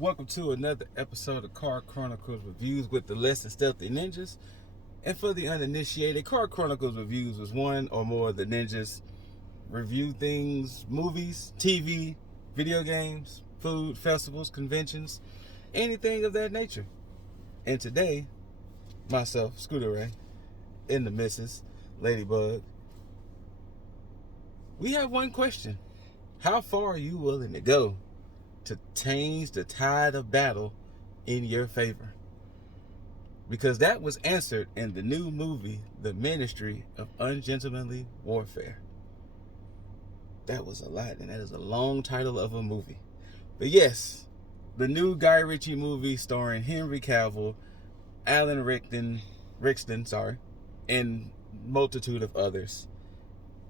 Welcome to another episode of Chronicles Reviews with the Less Than Stealthy Ninjas. And for the uninitiated, Chronicles Reviews was one or more of the ninjas review things, movies, TV, video games, food, festivals, conventions, anything of that nature. And today, myself, Scooter Ray, and the missus, Ladybug, we have one question. How far are you willing to go to change the tide of battle in your favor? Because that was answered in the new movie, The Ministry of Ungentlemanly Warfare. That was a lot, and that is a long title of a movie. But yes, the new Guy Ritchie movie starring Henry Cavill, Alan Rickson, and multitude of others,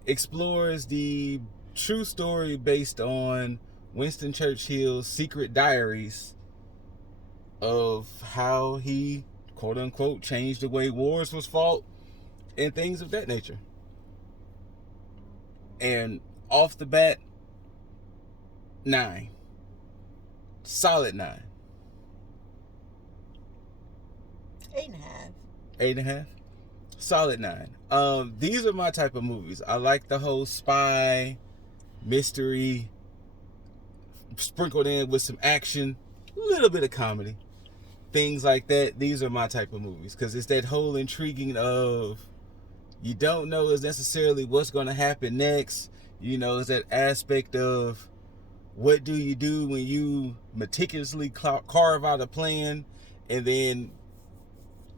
explores the true story based on Winston Churchill's secret diaries of how he, quote unquote, changed the way wars was fought and things of that nature. And off the bat, 9. Solid 9. 8.5. 8.5? Solid 9. These are my type of movies. I like the whole spy, mystery, sprinkled in with some action, a little bit of comedy, things like that. These are my type of movies because it's that whole intriguing of you don't know is necessarily what's going to happen next. You know, it's that aspect of what do you do when you meticulously carve out a plan and then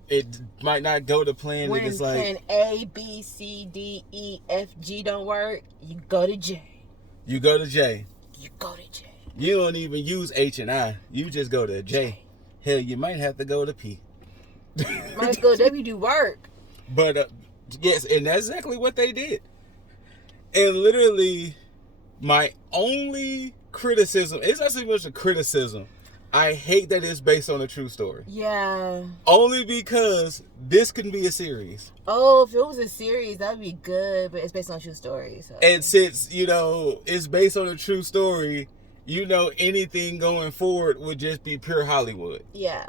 it might not go to plan. When it's like plan A, B, C, D, E, F, G don't work, you go to J. You go to J. You go to J. You don't even use H and I. You just go to J. Hell, you might have to go to P. Might go to W, do work. But yes, and that's exactly what they did. And literally, my only criticism, it's not so much a criticism. I hate that it's based on a true story. Yeah. Only because this can be a series. Oh, if it was a series, that would be good, but it's based on true stories. So. And since, it's based on a true story, anything going forward would just be pure Hollywood. Yeah.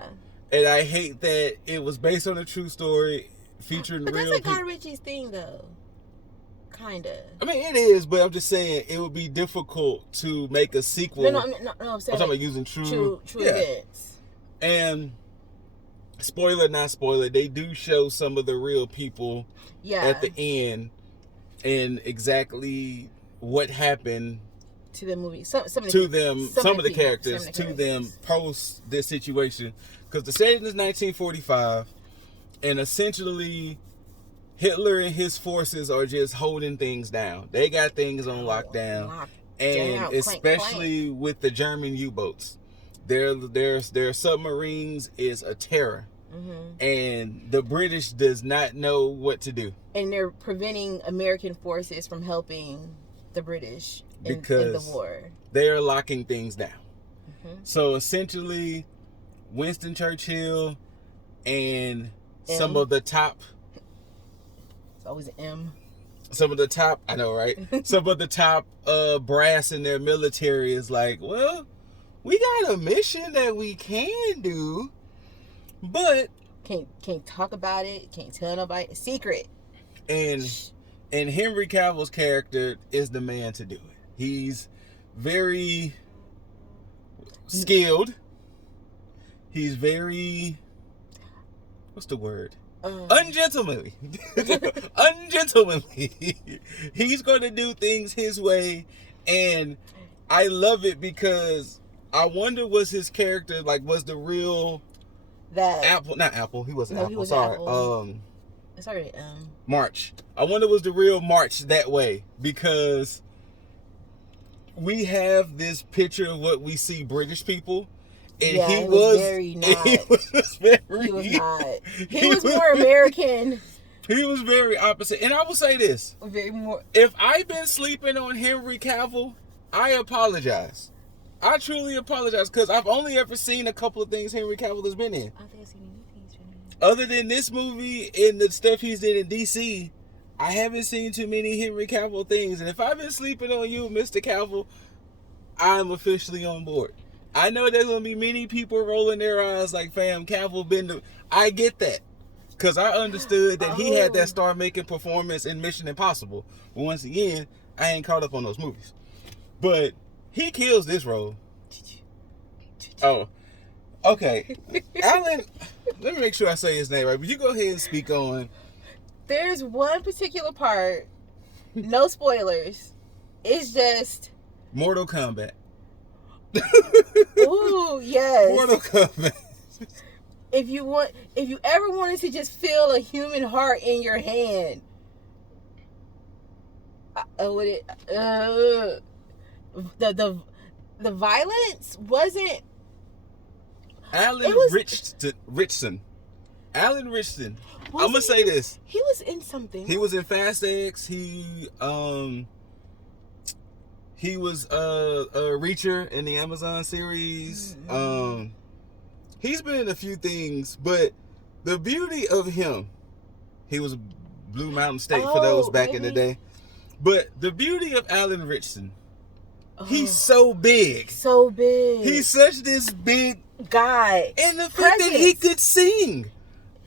And I hate that it was based on a true story featuring real people. But that's like Guy Ritchie's thing, though. Kinda. I mean, it is, but I'm just saying it would be difficult to make a sequel. No, I'm saying I'm talking about using true events. And spoiler, not spoiler, they do show some of the real people at the end and exactly what happened to the movie. Some of the characters post this situation. Because the setting is 1945, and essentially Hitler and his forces are just holding things down. They got things on lockdown. And especially with the German U-boats. Their submarines is a terror. Mm-hmm. And the British does not know what to do. And they're preventing American forces from helping the British in the war. They're locking things down. Mm-hmm. So essentially, Winston Churchill and some of the top... It's always an M. Some of the top... I know, right? Some of the top brass in their military is like, well, we got a mission that we can do, but... Can't talk about it. Can't tell nobody. It's secret. And Henry Cavill's character is the man to do it. He's very skilled. He's very... What's the word? Ungentlemanly. Ungentlemanly. He's going to do things his way. And I love it because I wonder was his character, was the real... Not Apple. He wasn't Apple. He was Sorry. Apple. It's already March. I wonder was the real March that way because we have this picture of what we see British people. And he was very not. He was more American. He was very opposite. And I will say this. If I've been sleeping on Henry Cavill, I apologize. I truly apologize because I've only ever seen a couple of things Henry Cavill has been in. I don't think I've seen anything he's been in. Other than this movie and the stuff he's did in DC, I haven't seen too many Henry Cavill things. And if I've been sleeping on you, Mr. Cavill, I'm officially on board. I know there's gonna be many people rolling their eyes like, fam, Cavill been to... I get that. Because I understood that he had that star-making performance in Mission Impossible. But once again, I ain't caught up on those movies. But he kills this role. Oh, okay. Alan, let me make sure I say his name right. But you go ahead and speak on... There's one particular part, no spoilers. It's just... Mortal Kombat. Ooh, yes. Mortal Kombat. If you ever wanted to just feel a human heart in your hand, the violence wasn't. Richardson. Alan Richardson. I'm gonna say this. He was in something. He was in Fast X. He was a Reacher in the Amazon series. Mm-hmm. He's been in a few things, but the beauty of him, he was Blue Mountain State for those back in the day. But the beauty of Alan Richardson, he's so big. So big. He's such this big guy. And the fact that he could sing.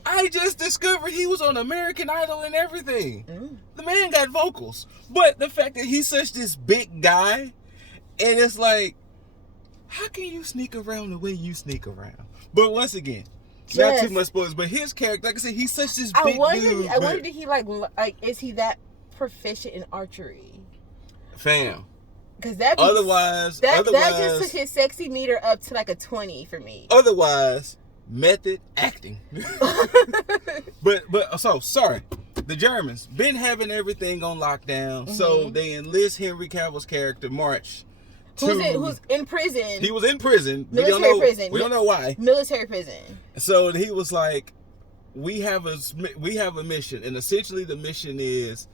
I just discovered he was on American Idol and everything. Mm. The man got vocals. But the fact that he's such this big guy, and it's like, how can you sneak around the way you sneak around? But once again, not too much spoilers, but his character, like I said, he's such this big dude. I wondered if he like is he that proficient in archery? Fam. Because that just took his sexy meter up to like a 20 for me. Otherwise, method acting. but so sorry. The Germans been having everything on lockdown, so they enlist Henry Cavill's character March. Who's in prison? He was in prison. Military prison. We don't know why. Military prison. So he was like, we have a mission, and essentially the mission is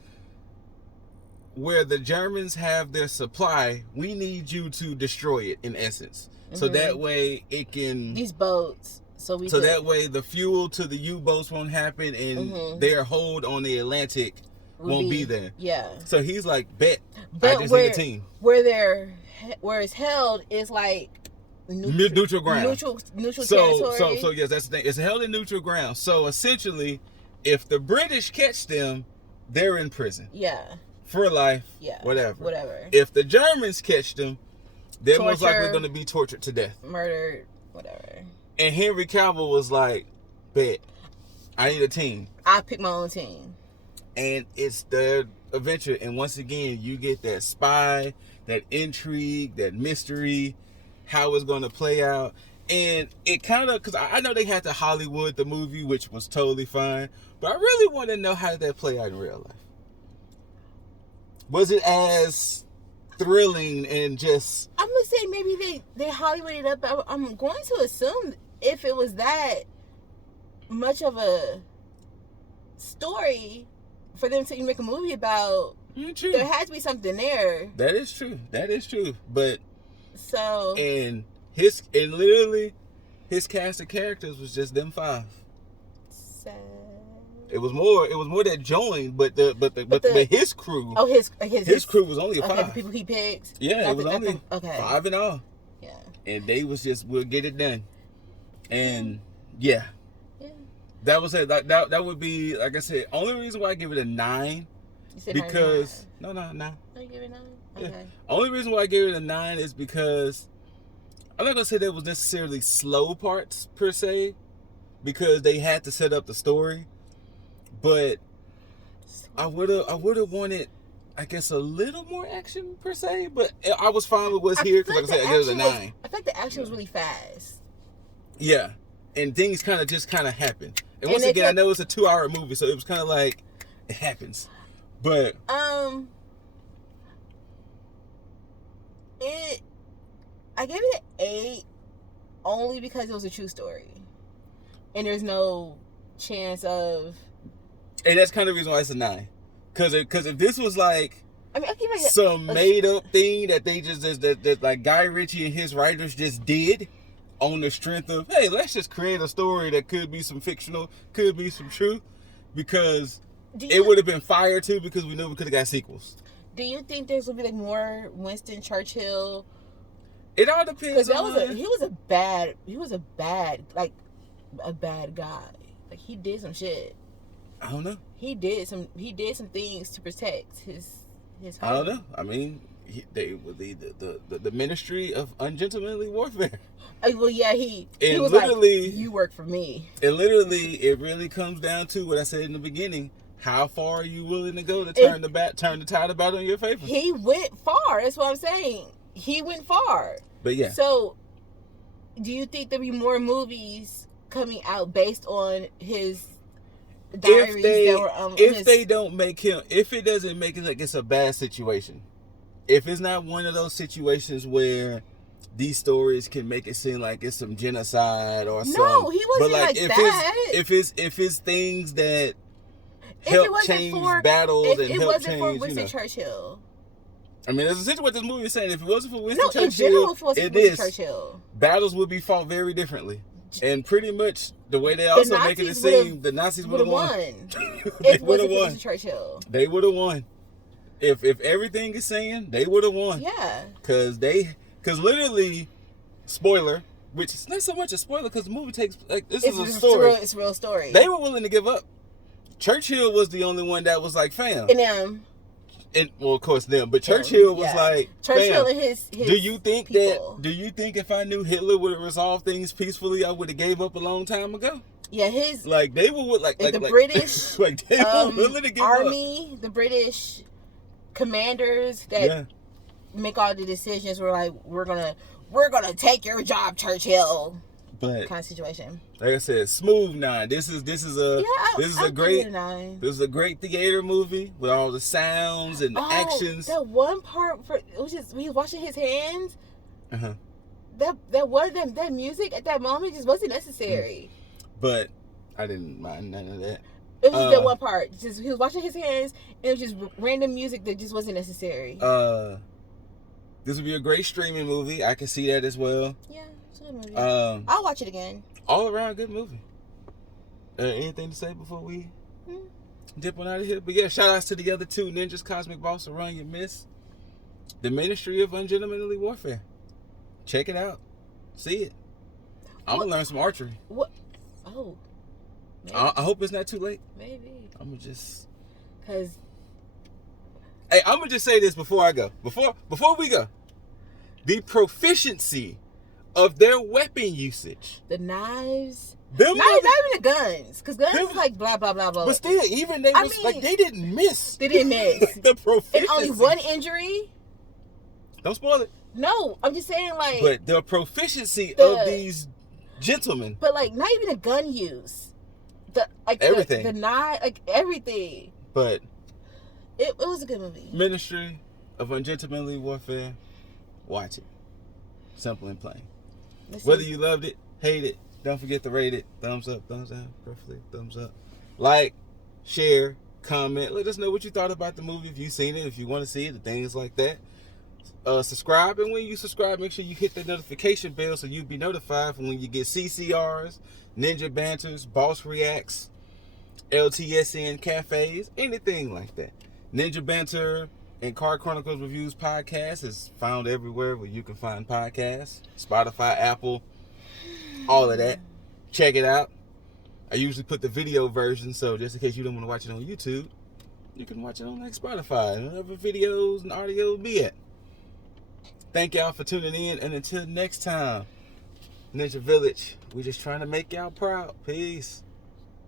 where the Germans have their supply. We need you to destroy it, in essence, so that way it can these boats. So that way the fuel to the U-boats won't happen, and their hold on the Atlantic won't be there. Yeah. So he's like, bet. But I just need a team. Where it's held is like neutral ground. Neutral territory. So yes, that's the thing. It's held in neutral ground. So essentially, if the British catch them, they're in prison. Yeah. For life. Yeah. Whatever. If the Germans catch them, they're most likely going to be tortured to death. Murdered. Whatever. And Henry Cavill was like, bet. I need a team. I pick my own team. And it's the adventure. And once again, you get that spy, that intrigue, that mystery, how it's going to play out. And it kind of, because I know they had to Hollywood the movie, which was totally fine. But I really want to know, how did that play out in real life? Was it as thrilling and just... I'm going to say maybe they Hollywooded up. I'm going to assume if it was that much of a story for them to make a movie about... True. There had to be something there. That is true. But so literally his cast of characters was just them 5. Sad. It was more that joined, but his crew. Oh, his crew was only 5. The people he picked. Yeah, it was only 5 in all. Yeah. And they was just, we'll get it done. And yeah. That was it. That would be, like I said, only reason why I give it a 9. Because no. You give it 9? Okay. Yeah. Only reason why I gave it a 9 is because I'm not gonna say there was necessarily slow parts per se, because they had to set up the story, but I would have wanted, I guess, a little more action per se. But I was fine with what's here because, like I said, I gave it a 9. I think the action was really fast. Yeah, and things kind of happened. And once again, I know it's a 2-hour movie, so it was kind of like it happens. But I gave it an 8 only because it was a true story, and there's no chance of. And that's kind of the reason why it's a 9, because if this was like, I mean, some made up thing that they that like Guy Ritchie and his writers just did on the strength of, hey, let's just create a story that could be some fictional, could be some truth, because. It would have been fire too, because we knew we could have got sequels. Do you think there's gonna be like more Winston Churchill It all depends on... he was a bad guy. Like, he did some shit. I don't know. He did some things to protect his home. I don't know. I mean, they were the Ministry of Ungentlemanly Warfare. Well, yeah, he was literally, like, you work for me. And literally, it really comes down to what I said in the beginning. How far are you willing to go to turn the tide of battle in your favor? He went far. That's what I'm saying. He went far. But yeah. So, do you think there'll be more movies coming out based on his diaries if they don't make him, if it doesn't make it like it's a bad situation, if it's not one of those situations where these stories can make it seem like it's some genocide or something. No, he wasn't like that. If it's things that help change battles and help change, if it wasn't for Winston Churchill. I mean, that's essentially what this movie is saying. If it wasn't for Winston Churchill, in general, if it wasn't for Winston Churchill, battles would be fought very differently. And pretty much the way they also making it seem, the Nazis would have won. They would have won. Churchill. They would have won. If everything is saying, they would have won. Yeah. Because literally, spoiler, which is not so much a spoiler because the movie takes, like, this is a story. It's a real story. They were willing to give up. Churchill was the only one that was like, fam. And them. And, well, of course, them. But Churchill was like, Churchill fam, and his do you think people. Do you think if I knew Hitler would have resolved things peacefully, I would have gave up a long time ago? Yeah, they were like the British like they were willing to give army, up. The British commanders that make all the decisions were like, we're gonna take your job, Churchill. But kind of situation. Like I said, smooth 9. This is a great theater movie with all the sounds and actions. That one part it was just he was washing his hands. Uh-huh. That music at that moment just wasn't necessary. But I didn't mind none of that. It was just that one part. Just he was washing his hands and it was just random music that just wasn't necessary. This would be a great streaming movie. I can see that as well. Yeah. Movie. I'll watch it again. All around good movie. Anything to say before we dip on out of here? But yeah, shout outs to the other two ninjas, Cosmic Boss and Run Your Miss. The Ministry of Ungentlemanly Warfare. Check it out. See it. I'm gonna learn some archery. What? Oh. I hope it's not too late. Maybe. I'm gonna just. Cause. Hey, I'm gonna just say this before I go. Before we go, the proficiency of their weapon usage. The knives. Not even the guns. Because guns is like blah, blah, blah, blah. But still, even they didn't miss. They didn't miss. The proficiency. And only one injury. Don't spoil it. No, I'm just saying like. But the proficiency of these gentlemen. But like, not even the gun use. Everything. The knife, like everything. But. It was a good movie. Ministry of Ungentlemanly Warfare. Watch it. Simple and plain. Whether you loved it, hate it, don't forget to rate it. Thumbs up, thumbs down, preferably thumbs up. Like, share, comment. Let us know what you thought about the movie. If you've seen it, if you want to see it, and things like that. Subscribe, and when you subscribe, make sure you hit the notification bell so you'll be notified from when you get CCRs, Ninja Banters, Boss Reacts, LTSN Cafes, anything like that. Ninja Banter and Card Chronicles Reviews podcast is found everywhere where you can find podcasts. Spotify, Apple, all of that. Check it out. I usually put the video version, so just in case you don't want to watch it on YouTube, you can watch it on like Spotify and wherever videos and audio will be at. Thank y'all for tuning in, and until next time, Ninja Village, we're just trying to make y'all proud. Peace.